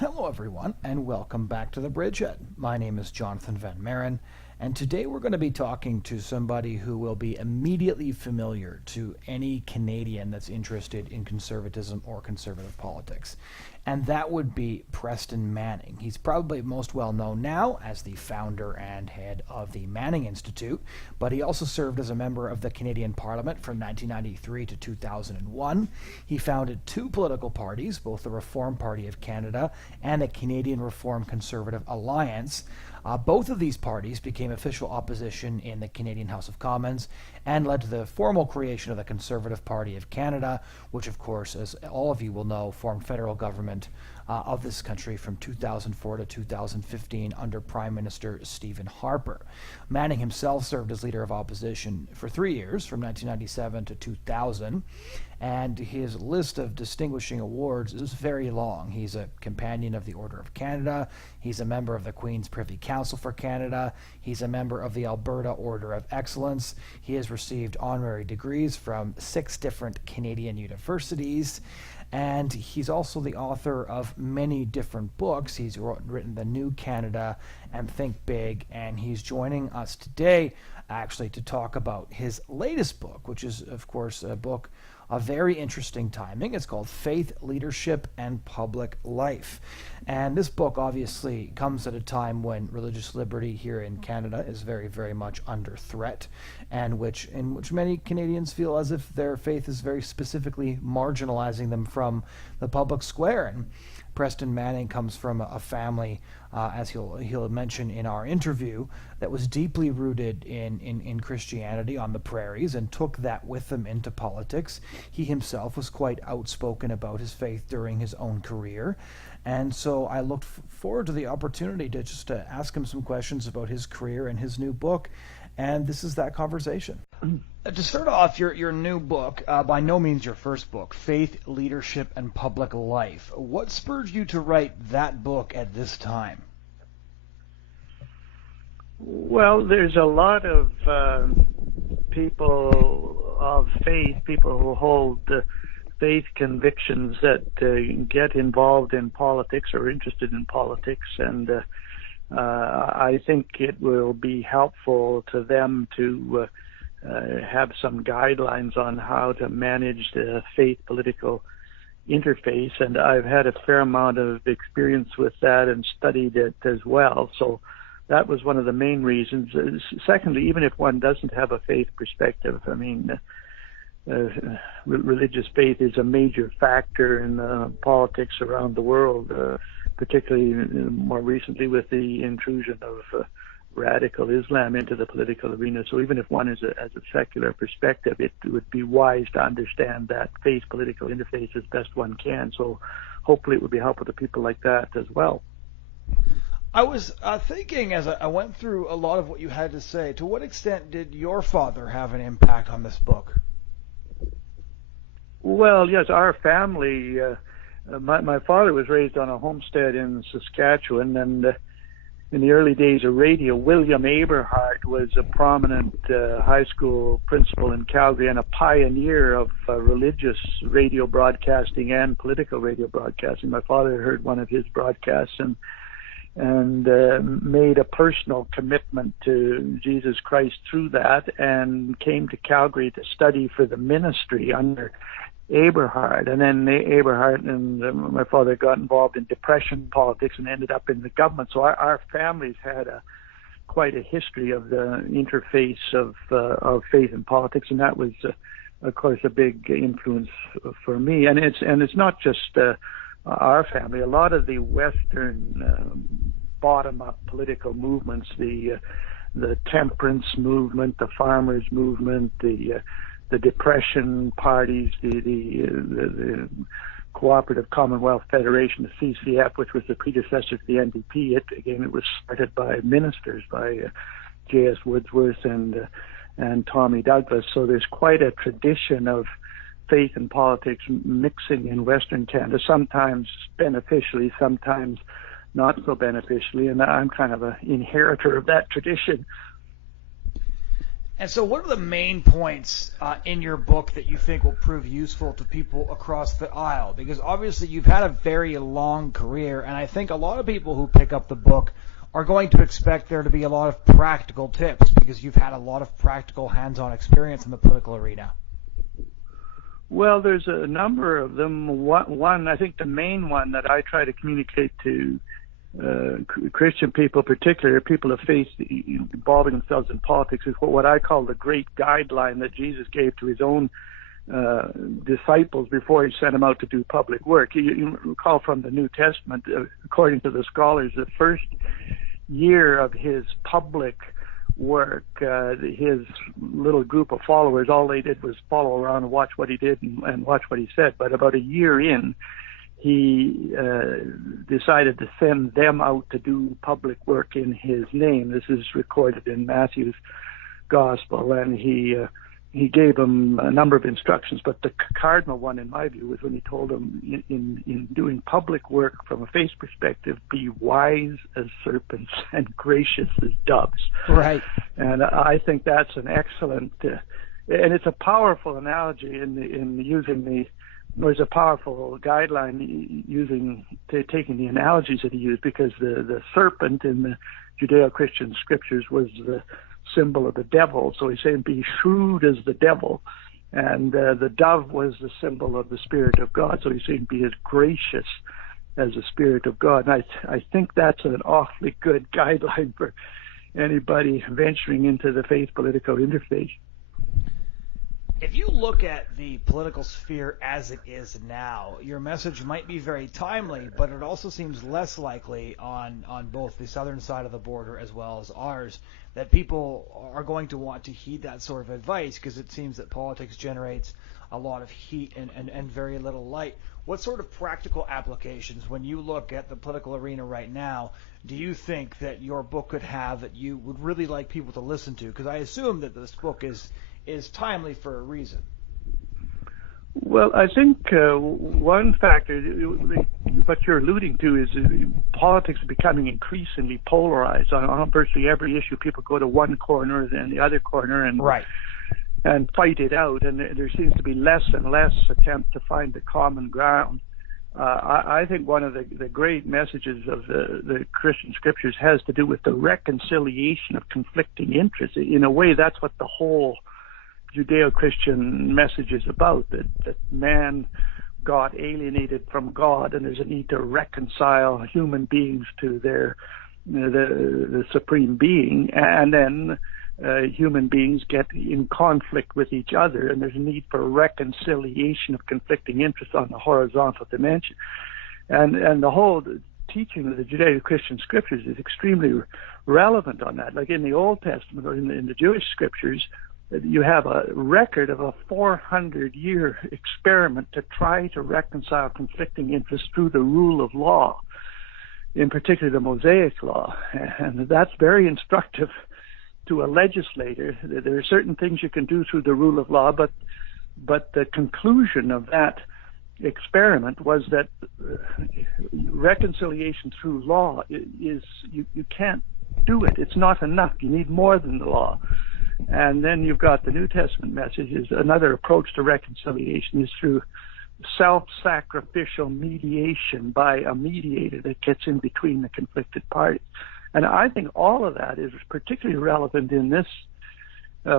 Hello, everyone, and welcome back to the Bridgehead. My name is Jonathon Van Maren, and today we're going to be talking to somebody who will be immediately familiar to any Canadian that's interested in conservatism or conservative politics, and that would be Preston Manning. He's probably most well known now as the founder and head of the Manning Institute, but he also served as a member of the Canadian Parliament from 1993 to 2001. He founded two political parties, both the Reform Party of Canada and the Canadian Reform Conservative Alliance. Both of these parties became official opposition in the Canadian House of Commons and led to the formal creation of the Conservative Party of Canada, which, of course, as all of you will know, formed federal government of this country from 2004 to 2015 under Prime Minister Stephen Harper. Manning himself served as leader of opposition for 3 years, from 1997 to 2000, and his list of distinguishing awards is very long. He's a Companion of the Order of Canada, he's a member of the Queen's Privy Council for Canada, he's a member of the Alberta Order of Excellence, he has received honorary degrees from 6 different Canadian universities, and he's also the author of many different books. He's written The New Canada and Think Big, and he's joining us today actually to talk about his latest book, which is, of course, a book of very interesting timing. It's called Faith, Leadership, and Public Life. And this book obviously comes at a time when religious liberty here in Canada is very, very much under threat, and in which many Canadians feel as if their faith is very specifically marginalizing them from the public square. And Preston Manning comes from a family, as he'll mention in our interview, that was deeply rooted in Christianity on the prairies and took that with them into politics. He himself was quite outspoken about his faith during his own career. And so I looked forward to the opportunity to ask him some questions about his career and his new book. And this is that conversation. To start off, your new book, by no means your first book, Faith, Leadership, and Public Life. What spurred you to write that book at this time? Well, there's a lot of people of faith, people who hold faith convictions that get involved in politics or interested in politics, and I think it will be helpful to them to have some guidelines on how to manage the faith political interface, and I've had a fair amount of experience with that and studied it as well. So that was one of the main reasons. Secondly, even if one doesn't have a faith perspective, I mean, religious faith is a major factor in politics around the world, particularly more recently with the intrusion of radical Islam into the political arena. So even if one has a secular perspective, it would be wise to understand that faith political interface as best one can. So hopefully it would be helpful to people like that as well. I was thinking as I went through a lot of what you had to say, to what extent did your father have an impact on this book? Well, yes, our family, my father was raised on a homestead in Saskatchewan, and in the early days of radio, William Aberhart was a prominent high school principal in Calgary and a pioneer of religious radio broadcasting and political radio broadcasting. My father heard one of his broadcasts and made a personal commitment to Jesus Christ through that, and came to Calgary to study for the ministry under Aberhart. And then Aberhart and my father got involved in depression politics and ended up in the government. So our families had quite a history of the interface of faith and politics, and that was, of course, a big influence for me. And it's not just our family. A lot of the Western bottom-up political movements, the temperance movement, the farmers movement, the depression parties, the Cooperative Commonwealth Federation, the CCF, which was the predecessor to the NDP. It was started by ministers, by J.S. Wordsworth and Tommy Douglas. So there's quite a tradition of faith and politics mixing in Western Canada, sometimes beneficially, sometimes not so beneficially, and I'm kind of an inheritor of that tradition. And so what are the main points in your book that you think will prove useful to people across the aisle? Because obviously you've had a very long career, and I think a lot of people who pick up the book are going to expect there to be a lot of practical tips because you've had a lot of practical hands-on experience in the political arena. Well, there's a number of them. One, I think the main one that I try to communicate to Christian people, particularly people of faith involving themselves in politics, is what I call the great guideline that Jesus gave to his own disciples before he sent them out to do public work. You recall from the New Testament, according to the scholars, the first year of his public work, his little group of followers, all they did was follow around and watch what he did and watch what he said. But about a year in, he decided to send them out to do public work in his name. This is recorded in Matthew's Gospel, and he gave them a number of instructions, but the cardinal one, in my view, was when he told them in doing public work from a faith perspective, be wise as serpents and gracious as doves. Right. And I think that's an excellent, and it's a powerful analogy in using there's a powerful guideline taking the analogies that he used, because the serpent in the Judeo-Christian scriptures was the symbol of the devil. So he's saying be shrewd as the devil. And the dove was the symbol of the Spirit of God. So he's saying be as gracious as the Spirit of God. And I think that's an awfully good guideline for anybody venturing into the faith political interface. If you look at the political sphere as it is now, your message might be very timely, but it also seems less likely on both the southern side of the border as well as ours that people are going to want to heed that sort of advice, because it seems that politics generates a lot of heat and very little light. What sort of practical applications, when you look at the political arena right now, do you think that your book could have that you would really like people to listen to? Because I assume that this book is timely for a reason. Well, I think one factor, what you're alluding to, is politics is becoming increasingly polarized. On virtually every issue, people go to one corner and the other corner and right. and fight it out, and there seems to be less and less attempt to find the common ground. I think one of the great messages of the Christian scriptures has to do with the reconciliation of conflicting interests. In a way, that's what the whole Judeo-Christian message is about, that man got alienated from God, and there's a need to reconcile human beings to the supreme being, and then human beings get in conflict with each other, and there's a need for reconciliation of conflicting interests on the horizontal dimension. And the whole teaching of the Judeo-Christian scriptures is extremely relevant on that. Like in the Old Testament or in the Jewish scriptures, you have a record of a 400-year experiment to try to reconcile conflicting interests through the rule of law, in particular the Mosaic law. And that's very instructive to a legislator. There are certain things you can do through the rule of law, but the conclusion of that experiment was that reconciliation through law is you can't do it. It's not enough. You need more than the law. And then you've got the New Testament message is another approach to reconciliation is through self-sacrificial mediation by a mediator that gets in between the conflicted parties. And I think all of that is particularly relevant in this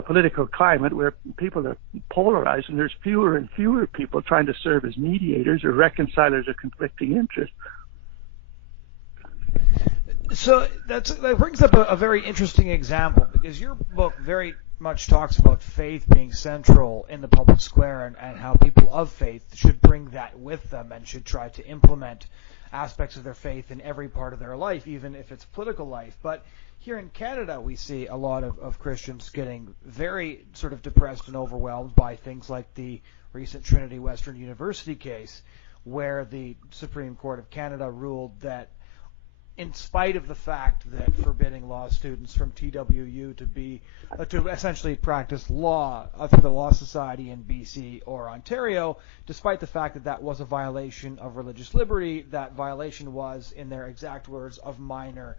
political climate where people are polarized and there's fewer and fewer people trying to serve as mediators or reconcilers of conflicting interests. So that brings up a very interesting example, because your book very much talks about faith being central in the public square and how people of faith should bring that with them and should try to implement aspects of their faith in every part of their life, even if it's political life. But here in Canada, we see a lot of Christians getting very sort of depressed and overwhelmed by things like the recent Trinity Western University case, where the Supreme Court of Canada ruled that in spite of the fact that forbidding law students from TWU to essentially practice law through the Law Society in BC or Ontario, despite the fact that that was a violation of religious liberty, that violation was, in their exact words, of minor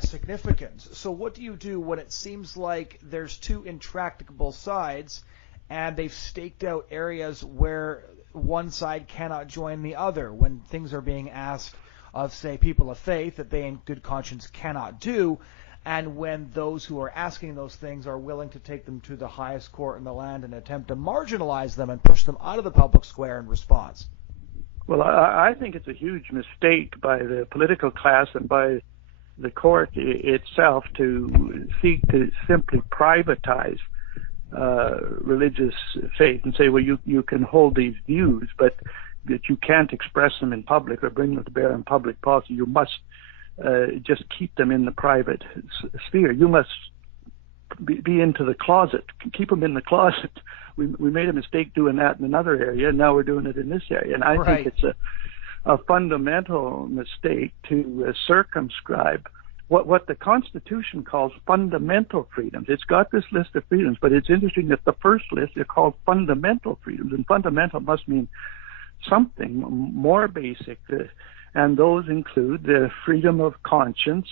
significance. So what do you do when it seems like there's two intractable sides and they've staked out areas where one side cannot join the other, when things are being asked of, say, people of faith that they in good conscience cannot do, and when those who are asking those things are willing to take them to the highest court in the land and attempt to marginalize them and push them out of the public square in response? Well, I think it's a huge mistake by the political class and by the court itself to seek to simply privatize religious faith and say, well, you can hold these views, but that you can't express them in public or bring them to bear in public policy. You must just keep them in the private sphere. You must be into the closet, keep them in the closet. We made a mistake doing that in another area, and now we're doing it in this area. And I think it's a fundamental mistake to circumscribe what the Constitution calls fundamental freedoms. It's got this list of freedoms, but it's interesting that the first list is called fundamental freedoms, and fundamental must mean something more basic, and those include the freedom of conscience,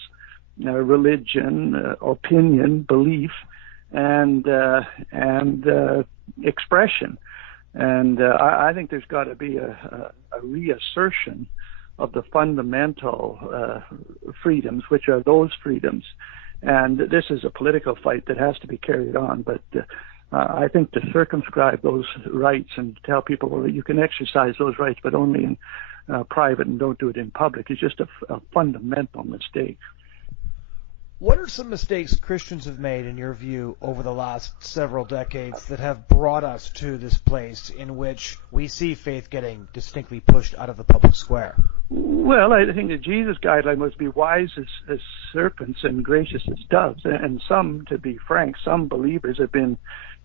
religion, opinion, belief, and expression. And I think there's got to be a reassertion of the fundamental freedoms, which are those freedoms. And this is a political fight that has to be carried on. But I think to circumscribe those rights and tell people, well, you can exercise those rights, but only in private and don't do it in public, is just a fundamental mistake. What are some mistakes Christians have made, in your view, over the last several decades that have brought us to this place in which we see faith getting distinctly pushed out of the public square? Well, I think the Jesus guideline was be wise as serpents and gracious as doves. And some, to be frank, some believers have been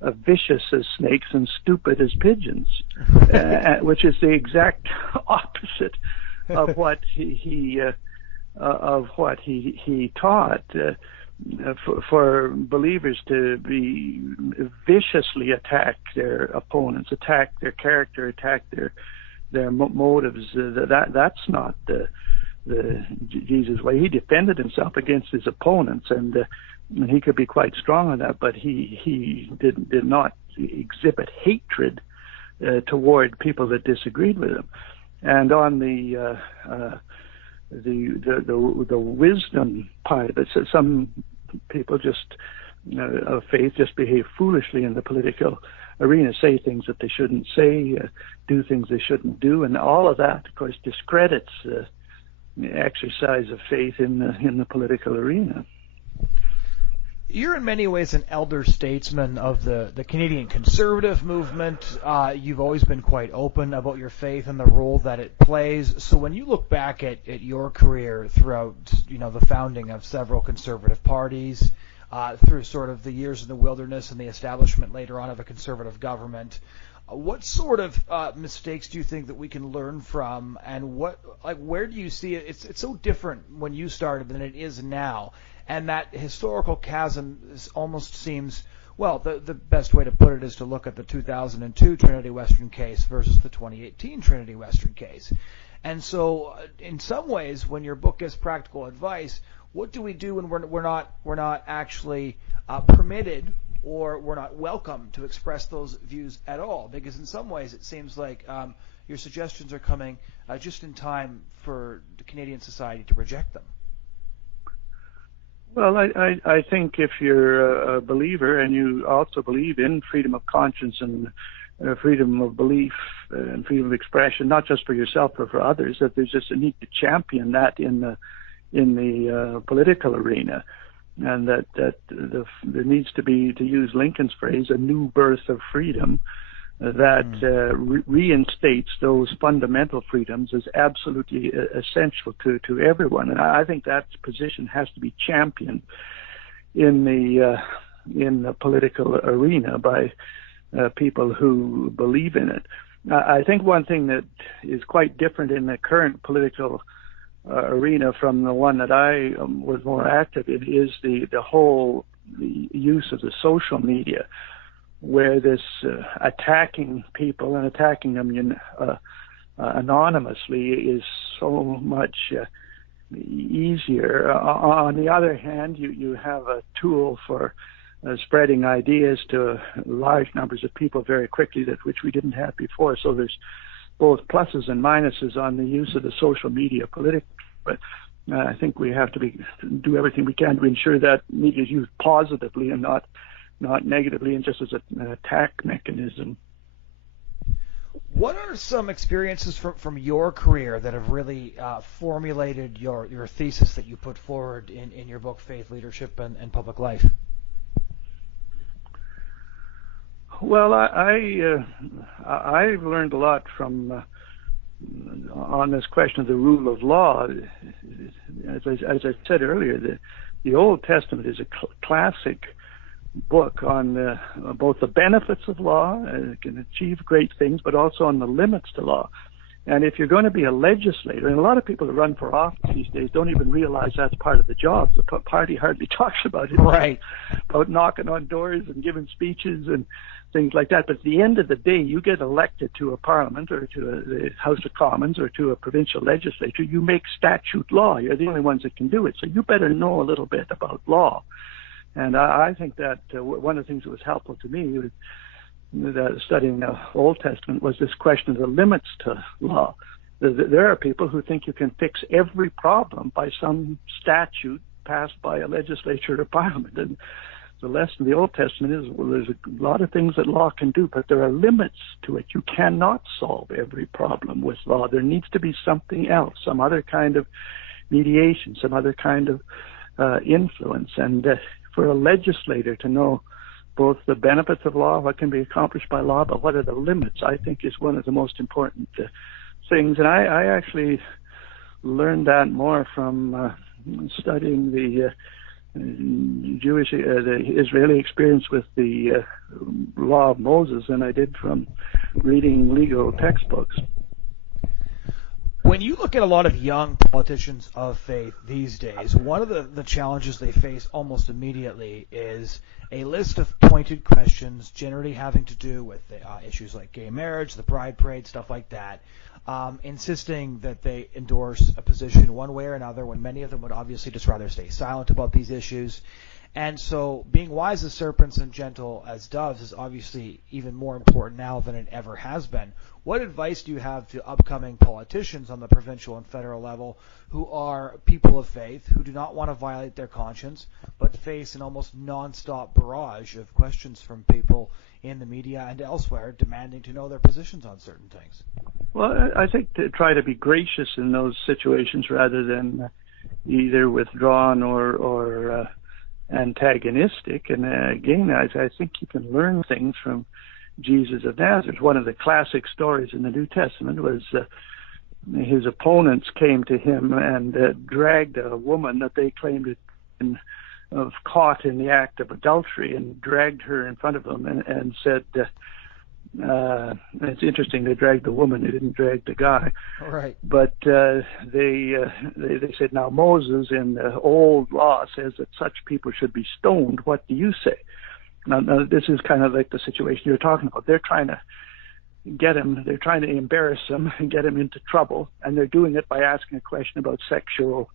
vicious as snakes and stupid as pigeons, which is the exact opposite of what he taught. For believers to be viciously attack their opponents, attack their character, attack their motives, that's not the Jesus way. He defended himself against his opponents, and he could be quite strong on that, but he did not exhibit hatred toward people that disagreed with him. And on the wisdom part of it, so some people just of faith just behave foolishly in the political arena, say things that they shouldn't say, do things they shouldn't do, and all of that, of course, discredits the exercise of faith in the political arena. You're in many ways an elder statesman of the Canadian conservative movement. You've always been quite open about your faith and the role that it plays. So when you look back at your career throughout, the founding of several conservative parties, through sort of the years in the wilderness and the establishment later on of a conservative government, what sort of mistakes do you think that we can learn from, and where do you see it? It's so different when you started than it is now. And that historical chasm almost seems, well, the best way to put it is to look at the 2002 Trinity Western case versus the 2018 Trinity Western case. And so, in some ways, when your book gives practical advice, what do we do when we're not actually permitted or we're not welcome to express those views at all? Because in some ways, it seems like your suggestions are coming just in time for the Canadian society to reject them. Well, I think if you're a believer and you also believe in freedom of conscience and freedom of belief and freedom of expression, not just for yourself but for others, that there's just a need to champion that in the political arena, and that there needs to be, to use Lincoln's phrase, a new birth of freedom that reinstates those fundamental freedoms as absolutely essential to everyone. And I think that position has to be championed in the political arena by people who believe in it. I think one thing that is quite different in the current political arena from the one that I was more active in is the whole use of the social media, where this attacking people and attacking them anonymously is so much easier. On the other hand, you have a tool for spreading ideas to large numbers of people very quickly, which we didn't have before. So there's both pluses and minuses on the use of the social media politically. But I think we have to do everything we can to ensure that media is used positively and not negatively, and just as an attack mechanism. What are some experiences from your career that have really formulated your thesis that you put forward in your book, Faith, Leadership, and Public Life? Well, I've learned a lot from on this question of the rule of law. As I said earlier, the Old Testament is a classic book on both the benefits of law, it can achieve great things, but also on the limits to law. And if you're going to be a legislator, and a lot of people who run for office these days don't even realize that's part of the job. The party hardly talks about it. Right. About knocking on doors and giving speeches and things like that. But at the end of the day, you get elected to a parliament or to the House of Commons or to a provincial legislature. You make statute law. You're the only ones that can do it. So you better know a little bit about law. And I think that one of the things that was helpful to me was studying the Old Testament was this question of the limits to law. There are people who think you can fix every problem by some statute passed by a legislature or parliament. And the lesson of the Old Testament is, well, there's a lot of things that law can do, but there are limits to it. You cannot solve every problem with law. There needs to be something else, some other kind of mediation, some other kind of influence. And for a legislator to know both the benefits of law, what can be accomplished by law, but what are the limits, I think is one of the most important things. And I actually learned that more from studying the the Israeli experience with the law of Moses than I did from reading legal textbooks. When you look at a lot of young politicians of faith these days, one of the challenges they face almost immediately is a list of pointed questions, generally having to do with issues like gay marriage, the Pride Parade, stuff like that, insisting that they endorse a position one way or another, when many of them would obviously just rather stay silent about these issues. And so being wise as serpents and gentle as doves is obviously even more important now than it ever has been. What advice do you have to upcoming politicians on the provincial and federal level who are people of faith, who do not want to violate their conscience, but face an almost nonstop barrage of questions from people in the media and elsewhere demanding to know their positions on certain things? Well, I think to try to be gracious in those situations rather than either withdrawn or antagonistic. And again, I think you can learn things from Jesus of Nazareth. One of the classic stories in the New Testament was his opponents came to him and dragged a woman that they claimed had been caught in the act of adultery, and dragged her in front of them and said, it's interesting, they dragged the woman, they didn't drag the guy. Right. But they said, now Moses in the old law says that such people should be stoned. What do you say? Now, this is kind of like the situation you're talking about. They're trying to get him, they're trying to embarrass him and get him into trouble, and they're doing it by asking a question about sexual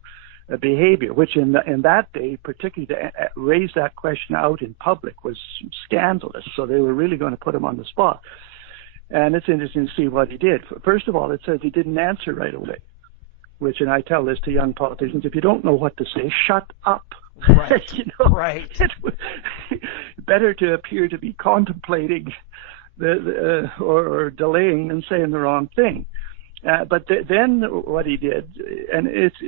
behavior, which in that day, particularly to raise that question out in public, was scandalous. So they were really going to put him on the spot. And it's interesting to see what he did. First of all, it says he didn't answer right away, and I tell this to young politicians, if you don't know what to say, shut up. Right. Right. Better to appear to be contemplating or delaying than saying the wrong thing. But then what he did, and it's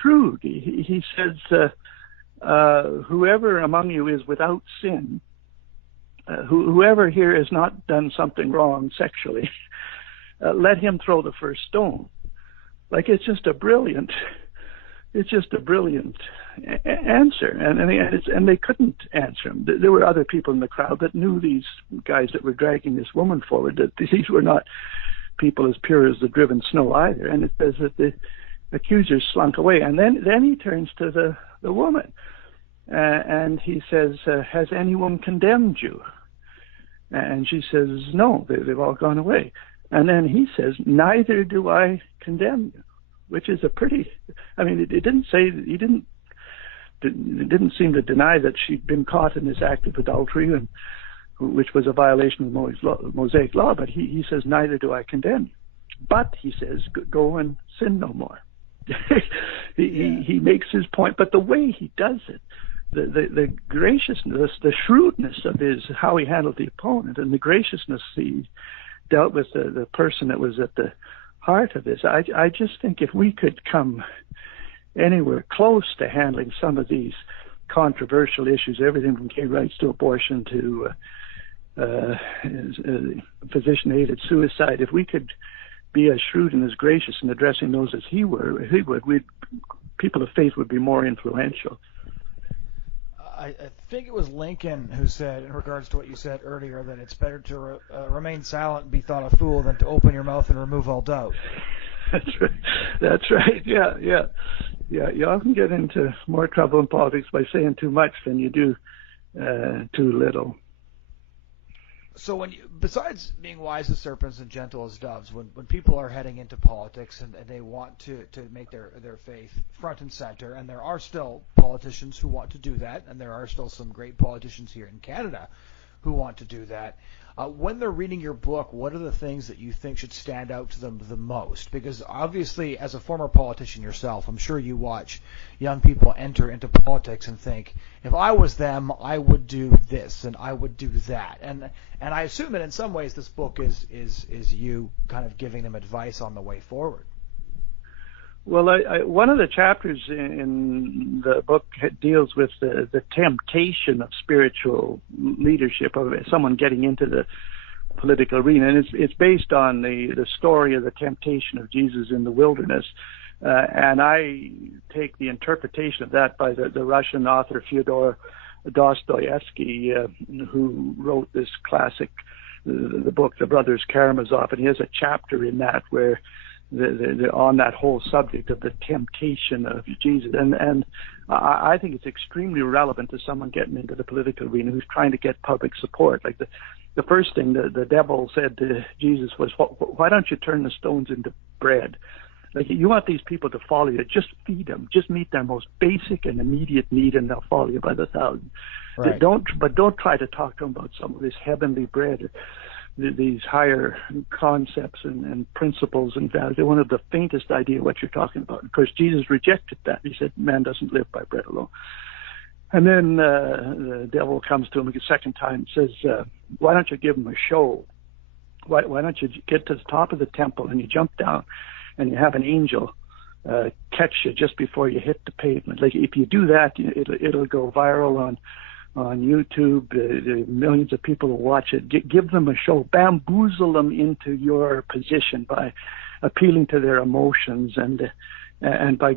shrewd. He says, whoever among you is without sin, whoever here has not done something wrong sexually, let him throw the first stone. Like, it's just a brilliant answer, and they couldn't answer him. There were other people in the crowd that knew these guys that were dragging this woman forward, that these were not people as pure as the driven snow either. And it says that the accusers slunk away, and then he turns to the woman, and he says, has anyone condemned you? And she says, no, they've all gone away. And then he says, neither do I condemn you. which is a pretty. I mean, it didn't say he didn't. It didn't seem to deny that she'd been caught in this act of adultery, and which was a violation of the Mosaic law. But he says, neither do I condemn you. But he says, go and sin no more. He makes his point, but the way he does it, the graciousness, the shrewdness of how he handled the opponent, and the graciousness he dealt with the person that was at the heart of this. I just think if we could come anywhere close to handling some of these controversial issues, everything from gay rights to abortion to physician-aided suicide, if we could be as shrewd and as gracious in addressing those as he would, people of faith would be more influential. I think it was Lincoln who said, in regards to what you said earlier, that it's better to remain silent and be thought a fool than to open your mouth and remove all doubt. That's right. Yeah. You often get into more trouble in politics by saying too much than you do too little. So besides being wise as serpents and gentle as doves, when people are heading into politics and they want to make their faith front and center, and there are still politicians who want to do that, and there are still some great politicians here in Canada who want to do that, when they're reading your book, what are the things that you think should stand out to them the most? Because obviously, as a former politician yourself, I'm sure you watch young people enter into politics and think, if I was them, I would do this and I would do that. And I assume that in some ways this book is you kind of giving them advice on the way forward. Well, one of the chapters in the book deals with the temptation of spiritual leadership, of someone getting into the political arena, and it's based on the story of the temptation of Jesus in the wilderness. And I take the interpretation of that by the Russian author Fyodor Dostoevsky, who wrote this classic, the book The Brothers Karamazov, and he has a chapter in that where on that whole subject of the temptation of Jesus. And I think it's extremely relevant to someone getting into the political arena who's trying to get public support. Like the first thing the devil said to Jesus was, why don't you turn the stones into bread? Like, you want these people to follow you, just feed them, just meet their most basic and immediate need, and they'll follow you by the thousand. Right. Don't try to talk to them about some of this heavenly bread, these higher concepts and principles and values. They won't have the faintest idea what you're talking about. Of course, Jesus rejected that. He said, man doesn't live by bread alone. And then the devil comes to him a second time and says, why don't you give him a show? Why don't you get to the top of the temple and you jump down and you have an angel catch you just before you hit the pavement? Like, if you do that, it'll go viral on YouTube. Millions of people will watch it. Give them a show. Bamboozle them into your position by appealing to their emotions and by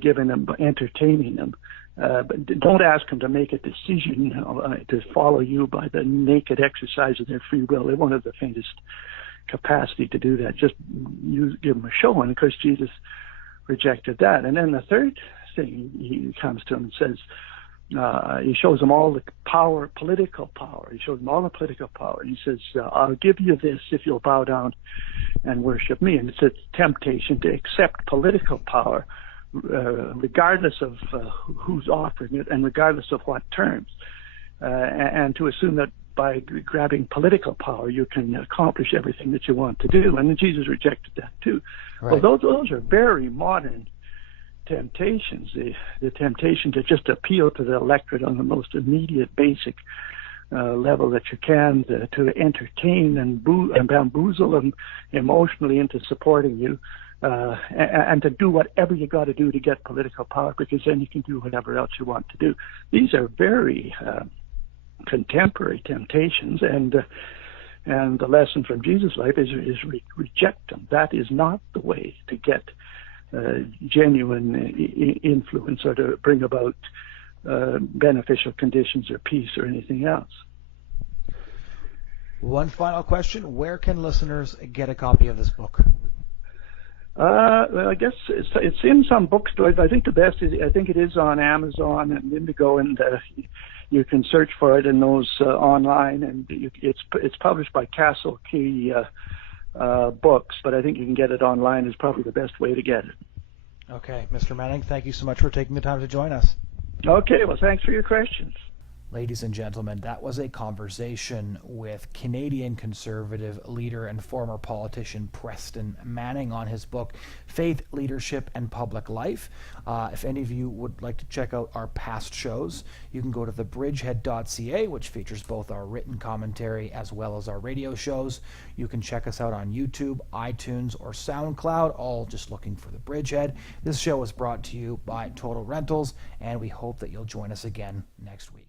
entertaining them. But don't ask them to make a decision to follow you by the naked exercise of their free will. They won't have the faintest capacity to do that. Just give them a show. And of course, Jesus rejected that. And then the third thing, he comes to him and says, he shows them all the power, political power. He shows them all the political power. He says, I'll give you this if you'll bow down and worship me. And it's a temptation to accept political power, regardless of who's offering it and regardless of what terms, and to assume that by grabbing political power, you can accomplish everything that you want to do. And Jesus rejected that too. Right. Well, those are very modern temptations. The temptation to just appeal to the electorate on the most immediate, basic level that you can, to entertain and bamboozle them emotionally into supporting you, and to do whatever you got to do to get political power, because then you can do whatever else you want to do. These are very contemporary temptations, and the lesson from Jesus' life is reject them. That is not the way to get genuine influence or to bring about beneficial conditions or peace or anything else. One final question: where can listeners get a copy of this book? Well, I guess it's in some bookstores. I think the best is, I think it is on Amazon and Indigo, and you can search for it in those online. And it's published by Castle Key Books, but I think you can get it online is probably the best way to get it. Okay, Mr. Manning, thank you so much for taking the time to join us. Okay, well, thanks for your questions. Ladies and gentlemen, that was a conversation with Canadian Conservative leader and former politician Preston Manning on his book, Faith, Leadership, and Public Life. If any of you would like to check out our past shows, you can go to thebridgehead.ca, which features both our written commentary as well as our radio shows. You can check us out on YouTube, iTunes, or SoundCloud, all just looking for The Bridgehead. This show is brought to you by Total Rentals, and we hope that you'll join us again next week.